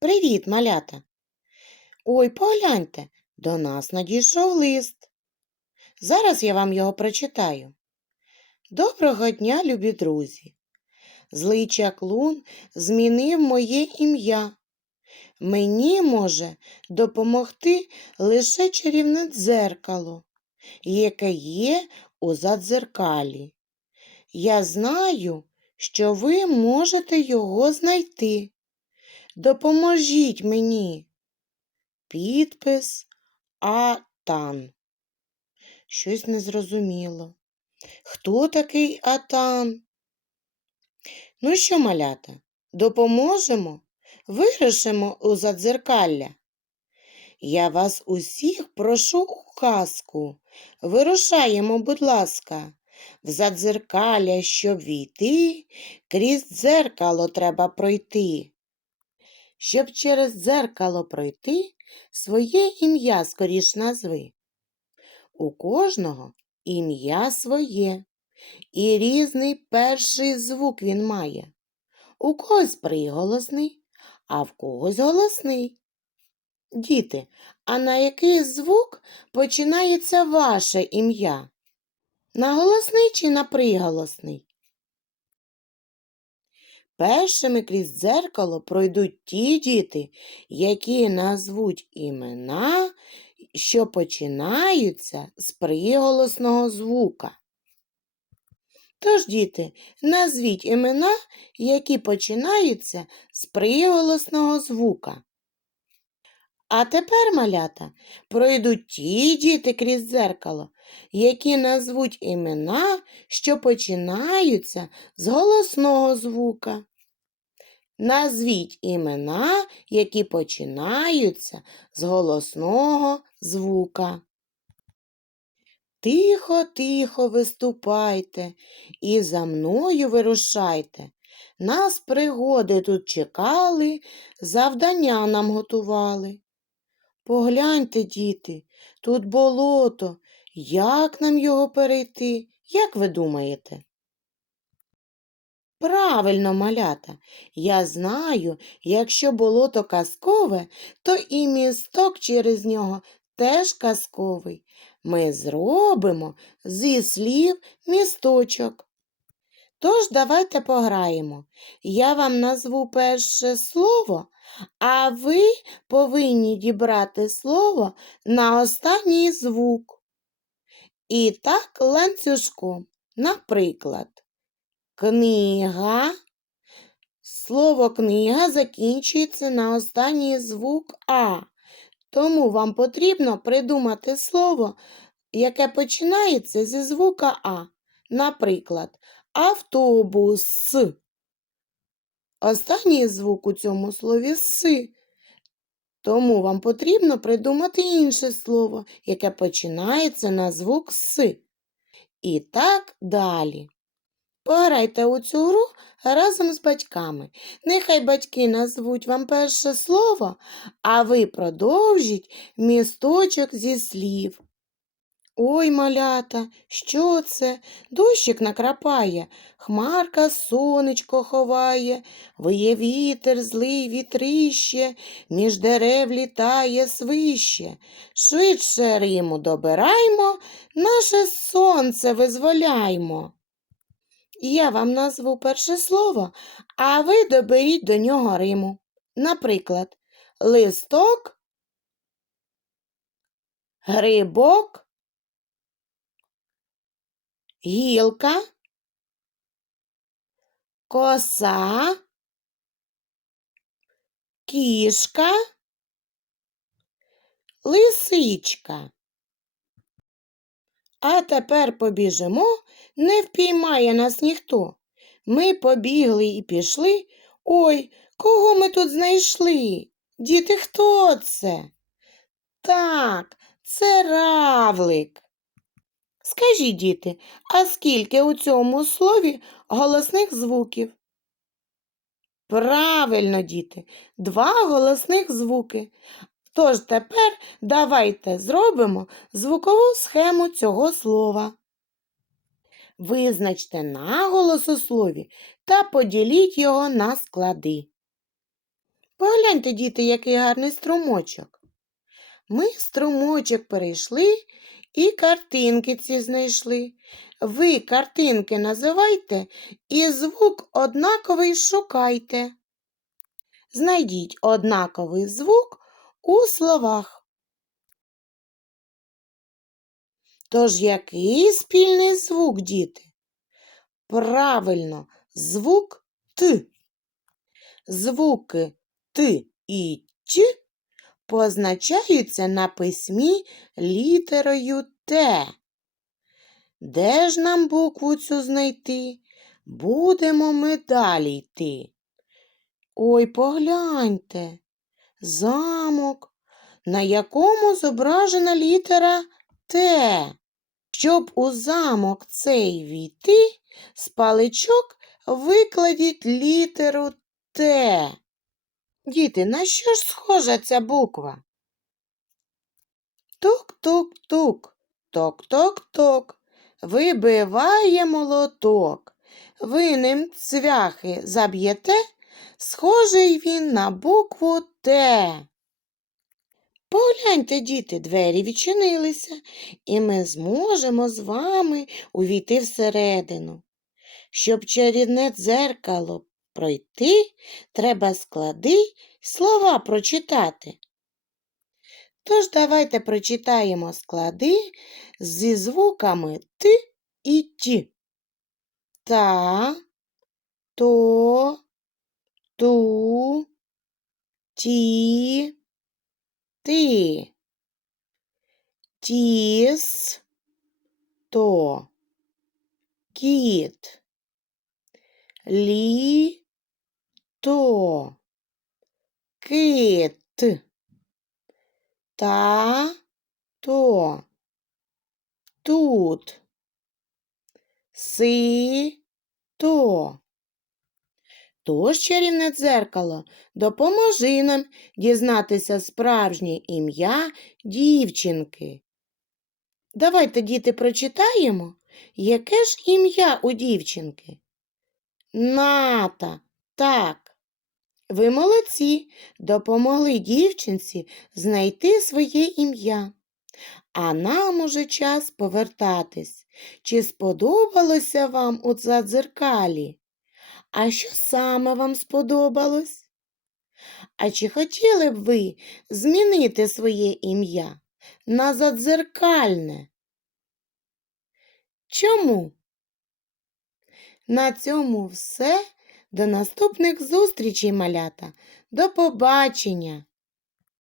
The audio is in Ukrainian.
Привіт, малята. Ой, погляньте, до нас надійшов лист. Зараз я вам його прочитаю. Доброго дня, любі друзі. Злий чаклун змінив моє ім'я. Мені може допомогти лише чарівне дзеркало, яке є у задзеркалі. Я знаю, що ви можете його знайти. Допоможіть мені. Підпис Атан. Щось незрозуміло. Хто такий Атан? Ну що, малята, допоможемо? Вирішимо у задзеркалля. Я вас усіх прошу у казку. Вирушаємо, будь ласка, в задзеркалля, щоб війти, крізь дзеркало треба пройти. Щоб через дзеркало пройти, своє ім'я скоріш назви. У кожного ім'я своє, і різний перший звук він має. У когось приголосний, а в когось голосний. Діти, а на який звук починається ваше ім'я? На голосний чи на приголосний? Першими крізь дзеркало пройдуть ті діти, які назвуть імена, що починаються з приголосного звука. Тож, діти, назвіть імена, які починаються з приголосного звука. А тепер, малята, пройдуть ті діти крізь дзеркало, які назвуть імена, що починаються з голосного звука. Назвіть імена, які починаються з голосного звука. Тихо, тихо виступайте і за мною вирушайте. Нас пригоди тут чекали, завдання нам готували. Погляньте, діти, тут болото. Як нам його перейти? Як ви думаєте? Правильно, малята, я знаю, якщо болото казкове, то і місток через нього теж казковий. Ми зробимо зі слів місточок. Тож давайте пограємо. Я вам назву перше слово, а ви повинні дібрати слово на останній звук. І так ланцюжком. Наприклад, книга. Слово книга закінчується на останній звук А. Тому вам потрібно придумати слово, яке починається зі звука А. Наприклад, автобус. Останній звук у цьому слові С. Тому вам потрібно придумати інше слово, яке починається на звук С. І так далі. Пограйте у цю гру разом з батьками. Нехай батьки назвуть вам перше слово, а ви продовжіть місточок зі слів. Ой, малята, що це? Дощик накрапає, хмарка сонечко ховає, виє вітер, злий вітрище, між дерев літає свище. Швидше Риму добираймо, наше сонце визволяймо. Я вам назву перше слово, а ви доберіть до нього Риму. Наприклад, листок, грибок, гілка, коса, кішка, лисичка. А тепер побіжимо, не впіймає нас ніхто. Ми побігли і пішли. Ой, кого ми тут знайшли? Діти, хто це? Так, це равлик. Скажіть, діти, а скільки у цьому слові голосних звуків? Правильно, діти, два голосних звуки. Тож тепер давайте зробимо звукову схему цього слова. Визначте наголос у слові та поділіть його на склади. Погляньте, діти, який гарний струмочок. Ми струмочок перейшли і картинки ці знайшли. Ви картинки називайте і звук однаковий шукайте. Знайдіть однаковий звук у словах. Тож який спільний звук, діти? Правильно, звук Т. Звуки Т і Ч позначаються на письмі літерою Т. Де ж нам букву цю знайти? Будемо ми далі йти. Ой, погляньте, замок, на якому зображена літера Т. Щоб у замок цей війти, з паличок викладіть літеру Т. Діти, на що ж схожа ця буква? Тук-тук-тук, ток-ток-ток, вибиває молоток. Ви ним цвяхи заб'єте, схожий він на букву Т. Погляньте, діти, двері відчинилися, і ми зможемо з вами увійти всередину. Щоб чарівне дзеркало пройти, треба склади слова прочитати. Тож давайте прочитаємо склади зі звуками Т і Т. Та, то, ту, ті, ти. Тіс, то, кіт. Лі, то, кит. Та, то, тут. Си, то. Тож, чарівне дзеркало, допоможи нам дізнатися справжнє ім'я дівчинки. Давайте, діти, прочитаємо, яке ж ім'я у дівчинки? Ната, так. Ви молодці, допомогли дівчинці знайти своє ім'я. А нам уже час повертатись. Чи сподобалося вам у дзеркалі? А що саме вам сподобалось? А чи хотіли б ви змінити своє ім'я на задзеркальне? Чому? На цьому все. До наступних зустрічей, малята. До побачення!